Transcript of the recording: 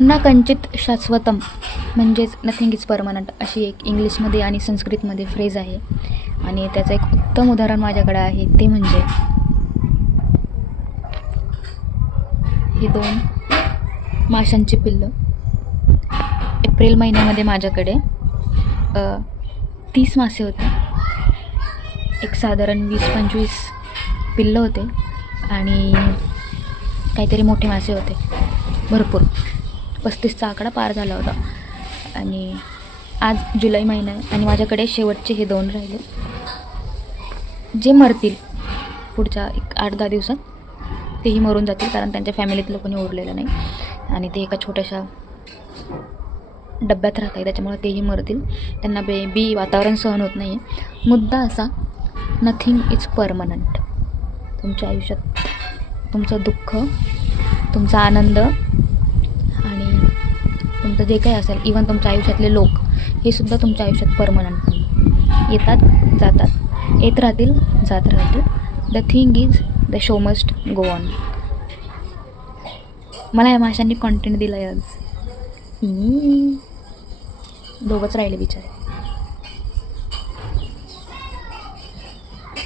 न कंचित शाश्वतम म्हणजेच nothing is permanent अशी एक इंग्लिशमध्ये आणि संस्कृतमध्ये फ्रेज आहे. आणि त्याचं एक उत्तम उदाहरण माझ्याकडे आहे, ते म्हणजे ही 2 माशांची पिल्लं. एप्रिल महिन्यामध्ये माझ्याकडे 30 मासे होते. एक साधारण 20-25 पिल्लं होते आणि काहीतरी मोठे मासे होते भरपूर. 35चा आकडा पार झाला होता. आणि आज जुलै महिना आहे आणि माझ्याकडे शेवटचे हे 2 राहिले, जे मरतील पुढच्या एक 8-10 दिवसात. तेही मरून जातील कारण त्यांच्या फॅमिलीतलं कोणी उरलेलं नाही आणि ते एका छोट्याशा डब्यात राहत आहे, त्याच्यामुळे तेही मरतील. त्यांना बेबी वातावरण सहन होत नाही आहे. मुद्दा असा, नथिंग इज परमनंट. तुमच्या आयुष्यात तुमचं दुःख, तुमचा आनंद आणि तुमचं जे काही असेल, इवन तुमच्या आयुष्यातले लोक, हे सुद्धा तुमच्या आयुष्यात परमनंट नाही. येतात जातात, येत राहतील जात राहतील. The thing is the show must go on. मला या माशांनी कॉन्टेंट दिला आहे आज. दोघंच राहिले बिचारे.